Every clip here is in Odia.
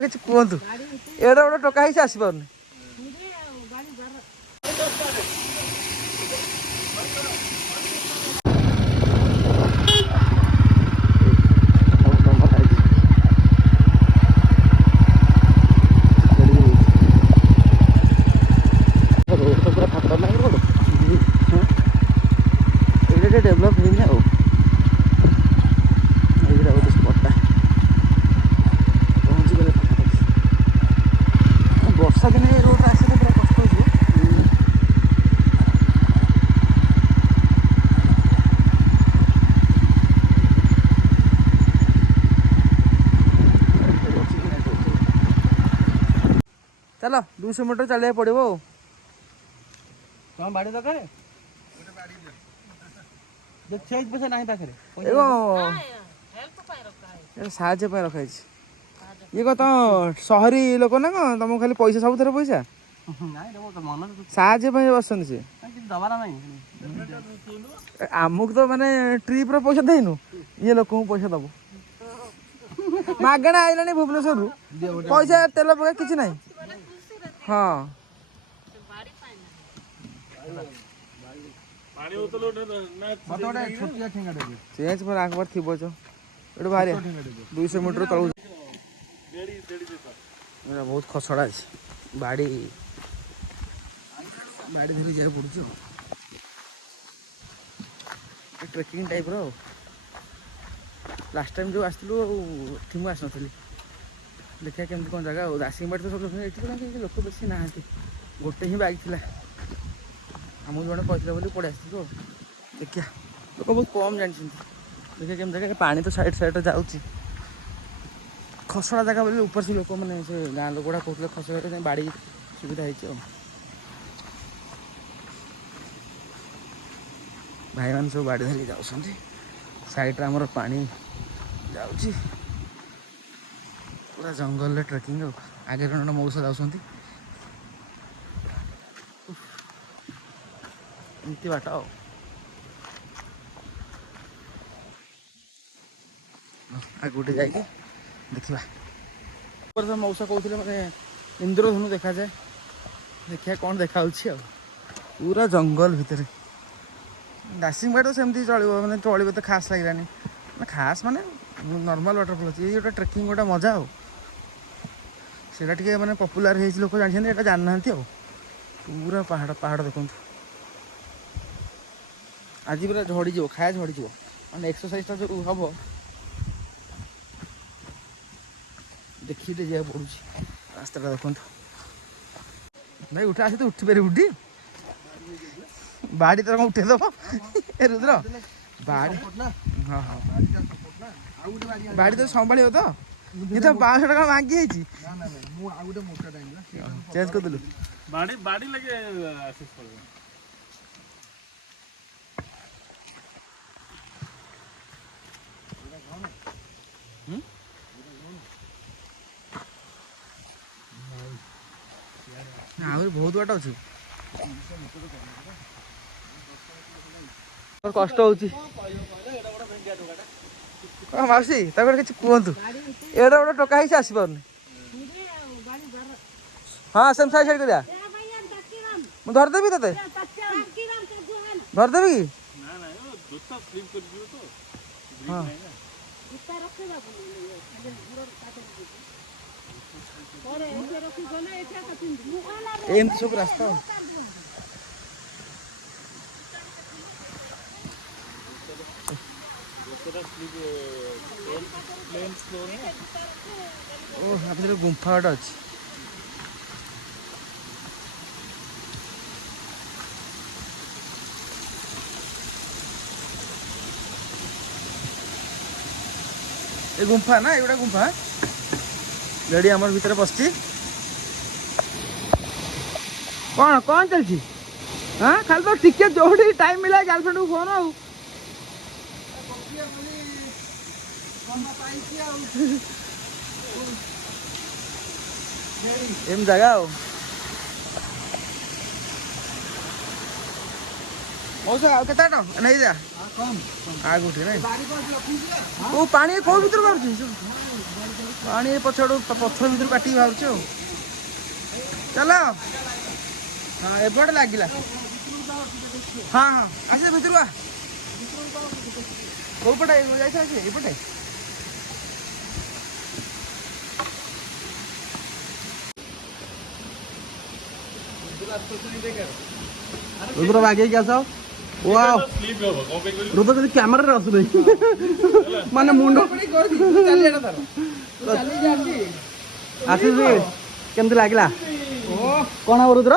କିଛି କୁହନ୍ତୁ ଏଇଟା ଗୋଟେ ଟୋକା ହେଇଛି ଆସିପାରୁନି। ଏଇଟା ଡେଭଲପ୍ ହେଇନି ଆଉ ଏଇଟା ଗୋଟେ ସ୍ପଟଟା ପହଞ୍ଚିଗଲେ ପାଖାପାଖି। ବର୍ଷା ଦିନେ ଏ ରୋଡ଼ରେ ଆସିଲେ ପୁରା କଷ୍ଟ ହେଇଯିବ। ଚାଲ 200 ମିଟର ଚାଲିବାକୁ ପଡ଼ିବ ଆଉ। ତମ ବାଡ଼ି ଦରକାର ପଇସା ନାହିଁ ପାଖରେ ସାହାଯ୍ୟ ପାଇଁ ରଖାଯାଇଛି। ଇଏ କଣ ତମ ସହରୀ ଲୋକ ନା କଣ ତମକୁ ଖାଲି ପଇସା ସବୁଥିରେ ପଇସା ସାହାଯ୍ୟ ପାଇଁ ବସଛନ୍ତି ସେ ଆମକୁ ତ ମାନେ ଟ୍ରିପ୍ର ପଇସା ଦେଇନୁ ଇଏ ଲୋକଙ୍କୁ ପଇସା ଦବ। ମାଗଣା ଆଇଲାଣି ଭୁବନେଶ୍ୱରରୁ ପଇସା ତେଲ ପକା କିଛି ନାହିଁ। ହଁ ଚେଞ୍ଜ ମୋର ଆଗ ଥିବ ଚ ଏଠୁ ବାହାରିଆ 200 ମିଟର ତଳକୁ ବହୁତ ଖସଡ଼ା ଅଛି। ବାଡ଼ି ଧରି ଯିବାକୁ ପଡ଼ୁଛି ଆଉ ଟ୍ରେକିଂ ଟାଇପ୍ର ଆଉ। ଲାଷ୍ଟ ଟାଇମ୍ ଯେଉଁ ଆସିଥିଲୁ ଆଉ ଏଠି ମୁଁ ଆସିନଥିଲି। ଦେଖିବା କେମିତି କ'ଣ ଜାଗା ଆଉ। ଦାସିଂବାଡ଼ି ତ ସବୁ ଏଠି ତ କେହି ଲୋକ ବେଶୀ ନାହାନ୍ତି। ଗୋଟେ ହିଁ ବାଇକ୍ ଥିଲା ଆମକୁ ଜଣେ କହିଥିଲା ବୋଲି ପଳେଇ ଆସିଥିଲୁ ଆଉ। ଦେଖିବା ଲୋକ ବହୁତ କମ୍ ଜାଣିଛନ୍ତି। ଦେଖିବା କେମିତି ଜାଗା। ପାଣି ତ ସାଇଡ଼୍ରେ ଯାଉଛି ଖସଡ଼ା ଜାଗା ବୋଲି ଉପରେ ସେ ଲୋକମାନେ ସେ ଗାଁ ଲୋକ ଗୁଡ଼ା କହୁଥିଲେ ଖସଡ଼ା ଜାଗା ବାଡ଼ି ସୁବିଧା ହେଇଛି ଆଉ। ଭାଇମାନେ ସବୁ ବାଡ଼ି ଧରିକି ଯାଉଛନ୍ତି। ସାଇଡ଼୍ରେ ଆମର ପାଣି ଯାଉଛି ପୁରା ଜଙ୍ଗଲରେ ଟ୍ରେକିଂ ଆଉ। ଆଗରେ ଜଣେ ମଉସା ଯାଉଛନ୍ତି ଏମିତି ବାଟ ଆଉ। ଆଗକୁ ଟିକେ ଯାଇକି ଦେଖିବା। ମଉସା କହୁଥିଲେ ମାନେ ଇନ୍ଦ୍ରଧନୁ ଦେଖାଯାଏ। ଦେଖିବା କ'ଣ ଦେଖାଯାଉଛି ଆଉ। ପୁରା ଜଙ୍ଗଲ ଭିତରେ ଦାସିଂବାଡ଼ି ତ ସେମିତି ଚଳିବ ମାନେ ଚଳିବ ତ ଖାସ୍ ଲାଗିଲାନି ମାନେ ଖାସ୍ ମାନେ ନର୍ମାଲ୍ ୱାଟରଫଲ୍ ଅଛି। ଏଇ ଗୋଟେ ଟ୍ରେକିଂ ଗୋଟେ ମଜା ଆଉ। ସେଇଟା ଟିକେ ମାନେ ପପୁଲାର ହେଇଛି ଲୋକ ଜାଣିଛନ୍ତି ଏଇଟା ଜାଣିନାହାନ୍ତି ଆଉ। ପୁରା ପାହାଡ଼ ଦେଖନ୍ତୁ। ଆଜି ପୁରା ଝଡ଼ିଯିବ ଖାଇବା ଝଡ଼ିଯିବ ମାନେ ଏକ୍ସରସାଇଜ୍ଟା ଯେଉଁ ହେବ ଦେଖିକି ଟିକେ ଯିବାକୁ ପଡ଼ୁଛି। ରାସ୍ତାଟା ଦେଖନ୍ତୁ ଭାଇ ଉଠା ଆସି ତ ଉଠି ପାରିବୁ ଟି ବାଡ଼ି ତର କ'ଣ ଉଠେଇଦେବ ରୁଦ୍ର ବାଡ଼ି। ହଁ ହଁ ବାଡ଼ି ତ ସମ୍ଭାଳିବ ତ ଇଏ ତ 500 ଟଙ୍କା ଭାଙ୍ଗି ହେଇଛି ଚେଞ୍ଜ କରିଦେଲୁ। ବାଡ଼ି ଲାଗେ ଆଶିଷ ପଡ଼ିବ। ଆହୁରି ବହୁତ ବାଟ ଅଛି। କଷ୍ଟ ହଉଛି ମାଉସୀ ତାକୁ କିଛି କୁହନ୍ତୁ ଏଇଟା ଗୋଟେ ଟୋକା ହେଇଛି ଆସିପାରୁନି। ହଁ ସେମ୍ ସାଇଡ୍ କରିବା ମୁଁ ଧରିଦେବି ତତେ ଧରିଦେବି କି ହଁ ଏମିତି ସବୁ ରାସ୍ତା ଆଉ। ଓ ଭିତରେ ଗୁମ୍ଫା ଗୋଟେ ଅଛି। ଏ ଗୁମ୍ଫା ନା ଏଗୁଡ଼ା ଗୁମ୍ଫା ଗାଡ଼ି ଆମର ଭିତରେ ବସିଛି। କ'ଣ ଚାଲିଛି ହଁ ଖାଲି ତ ଟିକେ ଯୋଉଠି ଟାଇମ୍ ମିଳିଲା ଗାର୍ଲଫ୍ରେଣ୍ଡକୁ ଫୋନ୍ ଆଉ। ଏମିତି ଜାଗା ଆଉ। ମଉସା ଆଉ କେତେ ବାଟ ନେଇଯା ଆଗକୁ ଟିକେ ନାଇଁ କୋଉ ପାଣି କୋଉ ଭିତରୁ ବାହାରୁଛି पानी पछाड़ू पत्थर भर काटिक बाहर चल हाँ एपटे लगिला हाँ हाँ आस भर कौ पटे जापटे रुद्र आगे क्या सब वाओ रुद्र कभी कैमरा रे आसु नहीं माने मुंडो आशीष केमती लागला कौन हम रुद्र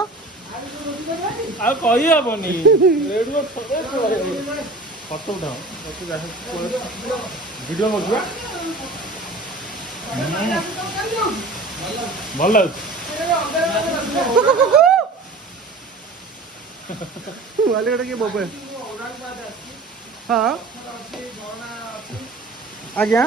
आ कहि हबनी रेडियो फोटो उठाओ वीडियो मगवा भल वाले कटे के बबे हाँ आज्ञा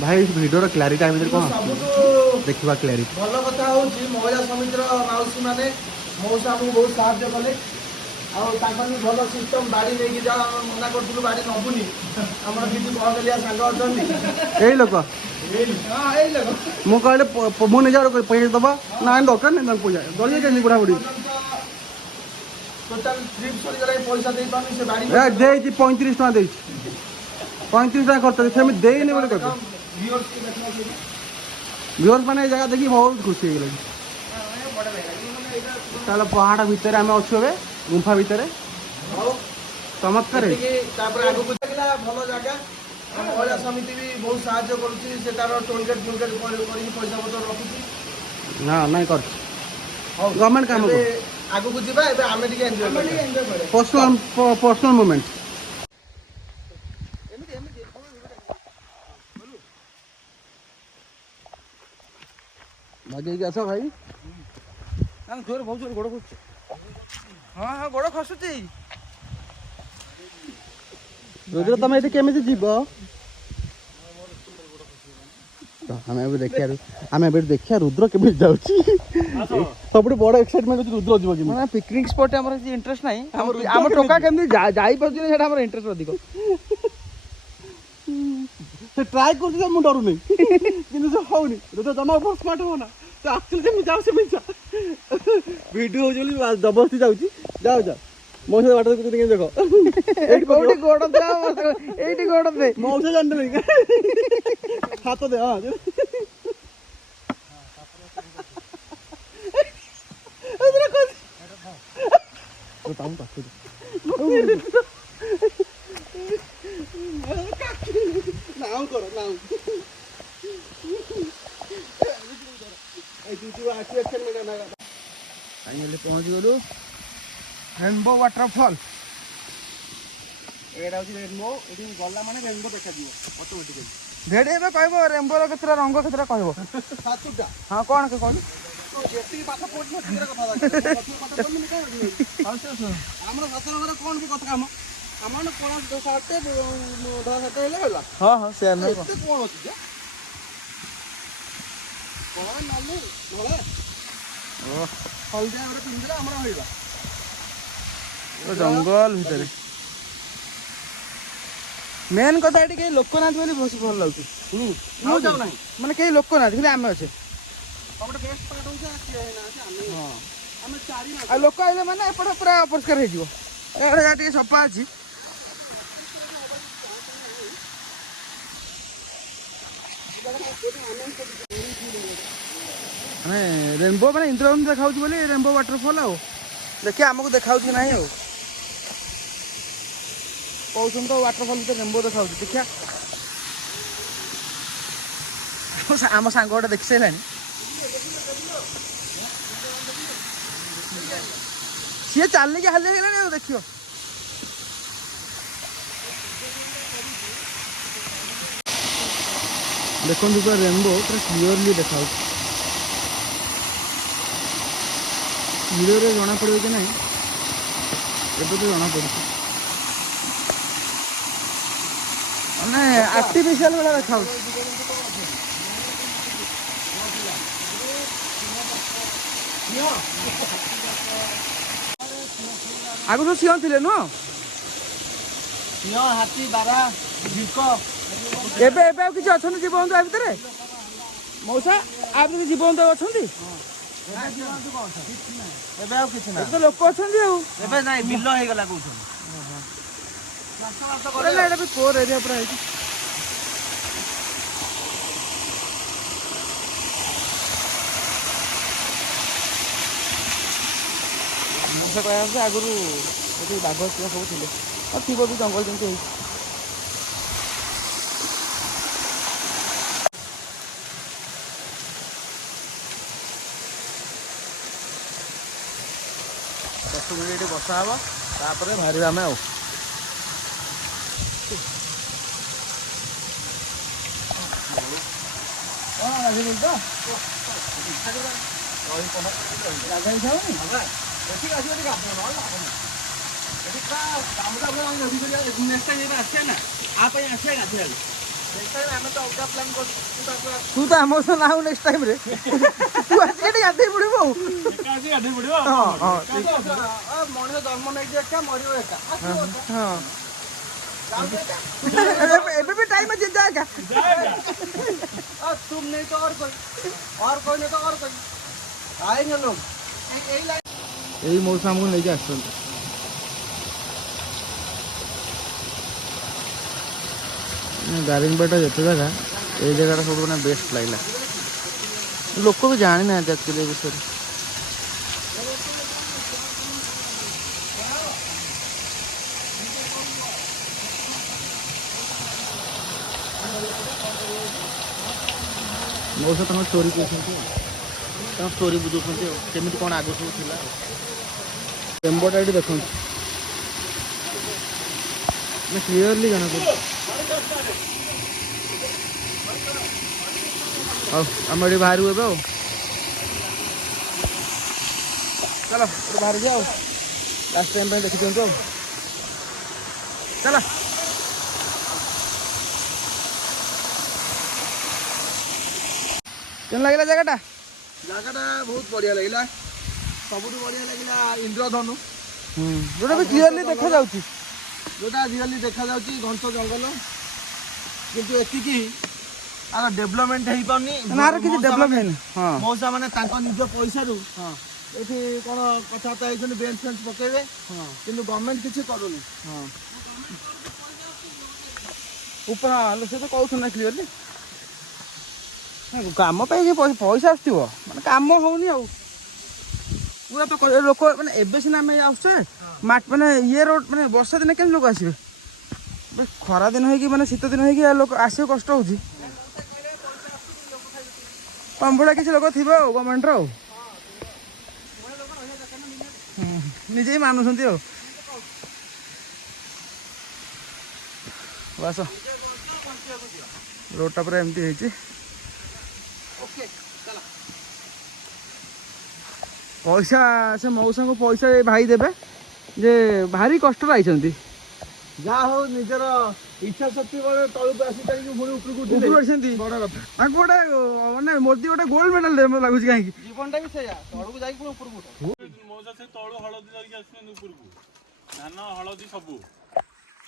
भाई इस वीडियो क्लारिटी आम कौन देखा क्लारिटी भल कथा हूँ महिला समितिर मौसी मैंने मौसा आमको बहुत साहय कले भल सिस्टम बाड़ी नहीं जाओ मना करूँ बाड़ी नबुनी आम किसी कहलिया सांग अच्छा यही लोक मुझे मुझे निजा पैसा दबा ना दरकार नहीं पैसा दलिए के बुढ़ा बुढ़ी टोटाल ट्रिप सरीगला पैसा दे पानी से बाड़ी दे 35 टका दे 35 टका खर्च सेमि देनी बोले कहते व्यूअर्स मैंने जगह देखी बहुत खुशी हो गई ताले पहाड़ भितर आम अच्छे हे गुंफा भितर चमत्कार आगे भल जगह महिला समिति भी बहुत साहाଯ୍य करुच्ची से तार टोलगेट फोलगेट पैसा पतर रखुची ना नहीं कर गवर्नमेंट काम आगु को जीवा एबे आमे टिके एन्जॉय करिया पर्सनल मोमेंट मजे आस भाई जोर बहुत जोर गोड़ खसुची हाँ हाँ गोड़ खसुची रुद्र तुम ये केमी जीव आम देखिया रुद्र केमी जाऊँगी सब बड़ एक्साइटमेंट अच्छी रुद्र जीव कि मैंने पिकनिक स्पॉट आम इंटरेस्ट ना आम टोका केमी जापर आम इंटरेस्ट अधिक से ट्राए कर डर नहीं कि होनी रुद्र जमा स्मार्ट हो ना तो एक्चुअली जमी जाओ से जा वीडियो हो जबरदस्ती जाऊँगी जाओ जाओ मो से बाटर देखो कोठी गोड़ दे एठी गोड़ दे मौसे जानते नहीं हाथ दे हाँ नाम करो नाम पहुँच गलु रेनबो वाटरफॉल एटा हूँ रेनबो ये गला माने रेनबो देखा ऑटोमेटिकली भेड़े कह रेनबोर केतरा रंग केतरा कह सातुटा हाँ कौन के कौन जेती पाठ पढ़ना केतरा कथा हमर सतर घर कौन भी कथा काम हमन कोन साथे धरा साथे हेले होला हाँ हाँ से नहीं एते कोन अछि जे कोन नाले भले ओ हल्दिया गोटे पिंजरा हमरा होइबा जंगल भितर मेन कथा ये कहीं लोक ना बोली बहुत भल लगे माने कहीं लोक ना खाली आम अच्छे लोक आइले माने एपटे पूरा अपरिष्कार हो सफा अच्छी रेनबो मैंने इंद्रधनुष देखा बोली रेनबो वाटरफॉल आउ देखिए आमको देखा कि ना कौन तो वाटरफॉल भीतर रेनबो देखा देखिया आम सांग गोटे देखी सारे सी चलिक हाल देखियो देखो पूरा रेनबो पूरा क्लीयरली देखा वीडियो जना पड़े कि ना ये तो जना पड़ मैंने आर्टिफिशियल वाला देखा ଆଗରୁ ସବୁ ସିଂହ ଥିଲେ ନୁହଁ? ସିଂହ, ହାତୀ, ବାରା, ଝିଙ୍କ। ଏବେ ଏବେ ଆଉ କିଛି ଅଛନ୍ତି ଜୀବଜନ୍ତୁ ଆ ଭିତରେ? ମଉସା ଆ ଭିତରେ ଜୀବଜନ୍ତୁ ଅଛନ୍ତି? ଏବେ ଆଉ କିଛି ଏବେ ନାହିଁ। ତ ଲୋକ ଅଛନ୍ତି ଆଉ। ଏବେ ନାଇଁ, ବିଲ ହେଇଗଲା କହୁଛନ୍ତି। ଏଇଟା ବି କୋର ଏରିଆ ପୁରା ହେଇଛି। ମଉସା କହିବା କଥା ଆଗରୁ ଏଠି ବାଘ ସିଂହ ସବୁ ଥିଲେ। ଆଉ ଥିବ ବି ଜଙ୍ଗଲ ଯେମିତି ହେଇଛି। ଦଶ ମିନିଟ୍ ଏଠି ବସା ହବ, ତାପରେ ବାହାରିବା ଆମେ ଆଉ। କ'ଣ ଗାଧେଇନି ତ? ଗାଧେଇ ଖାଉନି? ଏଠିକି ଆସିବ ଟିକେ ଗାଧେଇବ, ନହେଲେ ଲାଭ ନାହିଁ। ଏଠି କାମଟା ନେକ୍ସଟ ଟାଇମ୍ ଆସିବା ନା, ଆ ପାଇଁ ଆସିବା ଗାଧେଇବାକୁ। ନେକ୍ସଟ ଟାଇମ୍ ଆମେ ତ ଅଲଗା ପ୍ଲାନ୍ କରୁଛୁ। ତୁ ତ ଆମ ସହ ନାହୁଁ ନେକ୍ସଟ ଟାଇମ୍ରେ। ତୁ ଆସିକି ଏଠି ଗାଧେଇ ପଡ଼ିବୁ ଆଉ। ଗାଧେଇ ପଡିବ। ହଁ ହଁ ମଣିଷ ଜନ୍ମ ନେଇକି ଏକା, ମରିବ ଏକା। ହଁ। ଯାଉଛୁ ଏକା। ଏବେ ବି ଟାଇମ୍ ଅଛି ଯା ଏକା। तुम नहीं तो और कोई नहीं तो और कोई आएंगे लोग। यही लाइन ଏଇ ମଉସା ଆମକୁ ନେଇକି ଆସିଛନ୍ତି। ଦାରିଙ୍ଗବାଡ଼ିଟା ଯେତେ ଜାଗା, ଏଇ ଜାଗାଟା ସବୁଠୁ ମାନେ ବେଷ୍ଟ ଲାଗିଲା। ଲୋକ ବି ଜାଣିନାହାନ୍ତି ଆକ୍ଚୁଆଲି ଏ ବିଷୟରେ। ମଉସା ତାଙ୍କ ଷ୍ଟୋରି କହୁଛନ୍ତି, ତାଙ୍କ ଷ୍ଟୋରି ବୁଝୁଛନ୍ତି ଆଉ କେମିତି କ'ଣ ଆଗରୁ ସବୁ ଥିଲା ଆଉ। ଟେମ୍ବୋଟା ଏଠି ଦେଖନ୍ତୁ, କ୍ଲିୟରଲି ଜଣାପଡ଼ୁଛି। ହଉ ଆମେ ଏଠି ବାହାରିବୁ ଏବେ ଆଉ। ଚାଲ ଏଠି ବାହାରି ଯିବା ଆଉ, ଲାଷ୍ଟ ଟାଇମ୍ ପାଇଁ ଦେଖିଦିଅନ୍ତୁ ଆଉ। ଚାଲ। କେମିତି ଲାଗିଲା ଜାଗାଟା? ଜାଗାଟା ବହୁତ ବଢିଆ ଲାଗିଲା। ସବୁଠୁ ବଢିଆ ଲାଗିଲା ଇନ୍ଦ୍ରଧନୁ, ଯୋଉଟା ବି କ୍ଲିୟରଲି ଦେଖାଯାଉଛି। ଯୋଉଟା ରିଅଲି ଦେଖାଯାଉଛି ଘଞ୍ଚ ଜଙ୍ଗଲ। କିନ୍ତୁ ଏତିକି ଆର ଡେଭଲପମେଣ୍ଟ ହେଇପାରୁନି। ନା ଆର କିଛି ଡେଭଲପ ହେଇନି। ହଁ ମଉସା ମାନେ ତାଙ୍କ ନିଜ ପଇସାରୁ ହଁ ଏଠି କ'ଣ କଥାବାର୍ତ୍ତା ହେଇଛନ୍ତି, ବେଞ୍ଚ ଫେଞ୍ଚ ପକେଇବେ, ହଁ କିନ୍ତୁ ଗଭର୍ଣ୍ଣମେଣ୍ଟ କିଛି କରୁନି। ହଁ ଉପରେ ସେ ତ କହୁଛନ୍ତି ନା କ୍ଲିୟରଲି। କାମ ପାଇଁ କି ପଇସା ଆସୁଥିବ, ମାନେ କାମ ହଉନି ଆଉ। ପୁରା ତ ଲୋକ ମାନେ ଏବେ ସିନା ଆମେ ଆସୁଛେ, ମାନେ ଇଏ ରୋଡ଼ ମାନେ ବର୍ଷା ଦିନେ କେମିତି ଲୋକ ଆସିବେ? ଖରା ଦିନ ହେଇକି ମାନେ ଶୀତ ଦିନ ହେଇକି ଲୋକ ଆସିବାକୁ କଷ୍ଟ ହଉଛି। ତମ ଭଳିଆ କିଛି ଲୋକ ଥିବ ଆଉ ଗଭର୍ଣ୍ଣମେଣ୍ଟର ଆଉ। ନିଜେ ହିଁ ମାନୁଛନ୍ତି ଆଉ। ବାସ ରୋଡ଼ଟା ପୁରା ଏମିତି ହେଇଛି। ପଇସା ସେ ମଉସାଙ୍କୁ ପଇସା ଏ ଭାଇ ଦେବେ ଯେ ଭାରି କଷ୍ଟରେ ଆଇଛନ୍ତି। ଯାହା ହଉ ନିଜର ଇଚ୍ଛା ଶକ୍ତି ବଳେ ତଳକୁ ଆସି ପାରିକି ପୁଣି ଉପରକୁ ଆସିଛନ୍ତି। ବଡ କଥା। ତାଙ୍କୁ ଗୋଟେ ମାନେ ମୋଦି ଗୋଟେ ଗୋଲ୍ଡ ମେଡାଲ ଲାଗୁଛି କାହିଁକି? ଜୀବନଟା ବି ସେଇଆ, ତଳକୁ ଯାଇକି ପୁଣି ଉପରକୁ ଉଠ। ମଉସା ସେ ତଳୁ ହଳଦୀ ଧରିକି ଆସିଛନ୍ତି ଉପରକୁ, ଧାନ ହଳଦୀ ସବୁ।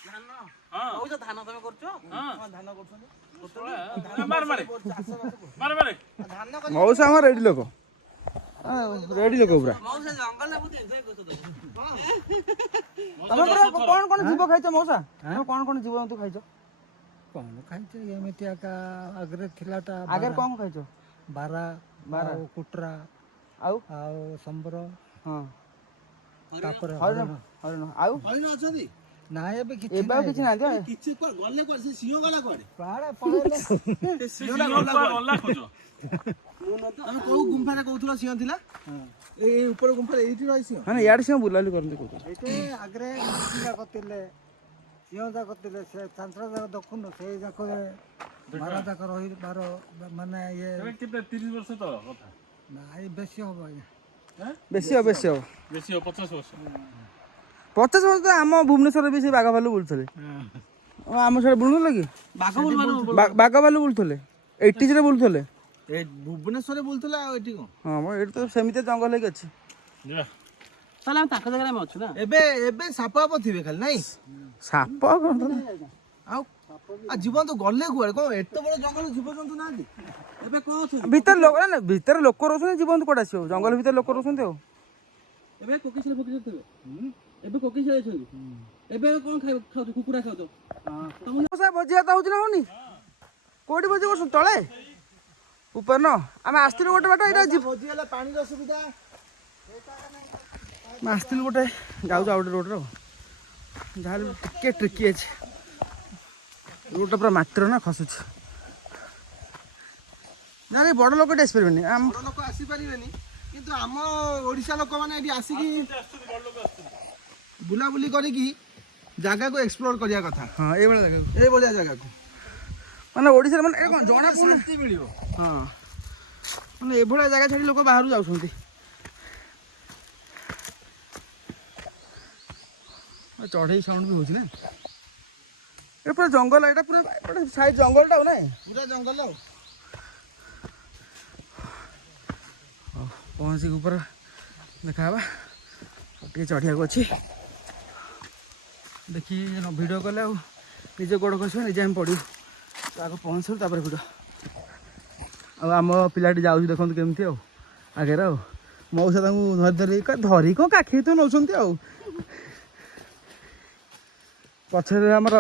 ଧାନ ହଁ କହୁଛ ଧାନ ତମେ କରୁଛ? ହଁ ଧାନ କରୁଛନ୍ତି। ମାରେ ଧାନ ମଉସା ଆମର ରେଡି ଲୋକ, ରେଡି ଲୋକ ପୁରା। ତମେ କଣ କଣ ଜୀବ ଖାଇଛ ମଉସା? କଣ କଣ ଜୀବଜନ୍ତୁ ଖାଇଛ? କ'ଣ ଖାଇଛ ଏମିତି ଏକା ଆଗରେ ଥିଲାଟା। ଆଗରେ କଣ ଖାଇଛ? ବାରା, ଆଉ କୁଟରା, ଆଉ ସମ୍ବର, ହଁ ତାପରେ ହରିଣ ହରିଣ ଆଉ ହରିଣ ଅଛନ୍ତି? ନାଇଁ ଏବେ କିଛି ଏବେ ଆଉ କିଛି ନାହାନ୍ତି। କିଛି ଗଲେ କୁଆଡେ? ସେ ସିଂହ ଗଲା କୁଆଡେ? କୁଆଡ଼େ ପଳେଇଲେ। ତମେ କୋଉ ଗୁମ୍ଫାରେ କହୁଥିଲ ସିଂହ ଥିଲା? ଏଇ ଉପର ଗୁମ୍ଫାରେ ଏଇଠି ରହି ସିଂହ? ମାନେ ଇଆଡେ ସିଂହ ବୁଲାବୁଲି କରନ୍ତି କହୁଛନ୍ତି। ଏଇଠି ଆଗରେ ଯାକ ଥିଲେ, ସିଂହ ଯାକ ଥିଲେ, ସେ ଚାନ୍ତ୍ର ଯାକ ଦେଖୁନ, ସେଇ ଯାକରେ ବାର ଯାକ ରହିବାର ମାନେ ଇଏ। କେତେ 30 ବର୍ଷ ତଳ କଥା? ନାଇଁ ବେଶୀ ହବ ଆଜ୍ଞା। ବେଶୀ ହବ ବେଶୀ ହବ ବେଶୀ ହବ 50 ବର୍ଷ। 50 ବର୍ଷ ତ ଆମ ଭୁବନେଶ୍ୱରରେ ବି ସେ ବାଘ ଭାଲୁ ବୁଲୁଥିଲେ। ଆମ ସିଆଡ଼େ ବୁଲୁନଥିଲେ କି? ବାଘ ଭାଲୁ ବୁଲୁଥିଲେ, 80s ବୁଲୁଥିଲେ। ଏ ଭୁବନେଶ୍ୱରରେ ବୁଲୁଥିଲା, ଆଉ ଏଠି କଣ? ହଁ ମ ଏଇଠି ତ ସେମିତି ଜଙ୍ଗଲ ହେଇକି ଅଛି। ଯିବା। ତାହେଲେ ଆମେ ତାଙ୍କ ଜାଗାରେ ଆମେ ଅଛୁ ନା। ଏବେ ଏବେ ସାପ ସାପ ଥିବେ ଖାଲି ନାଇଁ? ସାପ କ'ଣ ଆଉ ଜୀବଜନ୍ତୁ ଗଲେ କୁଆଡେ? କଣ ଏତେ ବଡ ଜଙ୍ଗଲ ଜୀବଜନ୍ତୁ ନାହାନ୍ତି? ଏବେ କଣ ଅଛନ୍ତି? ଭିତରେ ଲୋକ ନା ଭିତରେ ଲୋକ ରହୁଛନ୍ତି, ଜୀବନ୍ତୁ କୁଆଡ଼େ ଆସିବ? ଜଙ୍ଗଲ ଭିତରେ ଲୋକ ରହୁଛନ୍ତି ଆଉ। ଏବେ କୋକିଶିଆଳ ଫୋକିଶିଆଳ ଥିବେ। ଏବେ କୋକିଶିଆଳ ଅଛନ୍ତି। ଏବେ କଣ ଖାଉଛ? କୁକୁଡ଼ା ଖାଉଛ? ଭୋଜି ଭାତ ହଉଛି ନା ହଉନି? କୋଉଠି ଭୋଜି କରୁଛନ୍ତି? ତଳେ ଉପରେ ନ ଆମେ ଆସିଥିଲୁ ଗୋଟେ ବାଟ, ଏଇଟା ଭୋଜି ହେଲେ ପାଣିର ସୁବିଧା। ଆମେ ଆସିଥିଲୁ ଗୋଟେ, ଯାଉଛୁ ଆଉ ଗୋଟେ ରୋଡ଼ରେ ଆଉ। ଯାହାହେଲେ ଟିକେ ଟ୍ରିକି ଅଛି, ରୋଡ଼ଟା ପୁରା ମାଟିର ନା, ଖସୁଛି। ନା ବଡ଼ ଲୋକ ଏଠି ଆସିପାରିବେନି। ବଡ଼ ଲୋକ ଆସିପାରିବେନି, କିନ୍ତୁ ଆମ ଓଡ଼ିଶା ଲୋକମାନେ ଏଠି ଆସିକି ବୁଲାବୁଲି କରିକି ଜାଗାକୁ ଏକ୍ସପ୍ଲୋର କରିବା କଥା। ହଁ ଏଇଭଳିଆ ଜାଗାକୁ, ଏଇଭଳିଆ ଜାଗାକୁ ମାନେ ଓଡ଼ିଶାରେ ମାନେ ଏ କ'ଣ ଜଣା ପଡ଼ୁନି। ଶାନ୍ତି ମିଳିବ। ହଁ ମାନେ ଏଭଳିଆ ଜାଗା ଛାଡ଼ି ଲୋକ ବାହାରୁ ଯାଉଛନ୍ତି। ଚଢ଼େଇ ସାଉଣ୍ଡ ବି ହେଉଛି ନା। ଏ ପୁରା ଜଙ୍ଗଲ, ଏଇଟା ପୁରା ଏପଟେ ସାଇଡ୍ ଜଙ୍ଗଲଟା ଆଉ ନାଇଁ? ପୁରା ଜଙ୍ଗଲ ଆଉ। ହଉ ପହଞ୍ଚିକି ଉପରେ ଦେଖାହେବା। ଟିକେ ଚଢ଼ିବାକୁ ଅଛି, ଦେଖି ଭିଡ଼ିଓ କଲେ ଆଉ ନିଜ ଗୋଡ଼ ଖସିବା, ନିଜେ ଆମେ ପଡ଼ିବୁ। ଆଗ ପହଞ୍ଚିବୁ ତାପରେ ଭିଡ଼ିଓ। ଆଉ ଆମ ପିଲାଟି ଯାଉଛି ଦେଖନ୍ତୁ କେମିତି ଆଉ ଆଗରେ ଆଉ। ମଉସା ତାଙ୍କୁ ଧରି କ'ଣ କାଖେଇ ତ ନେଉଛନ୍ତି ଆଉ। ପଛରେ ଆମର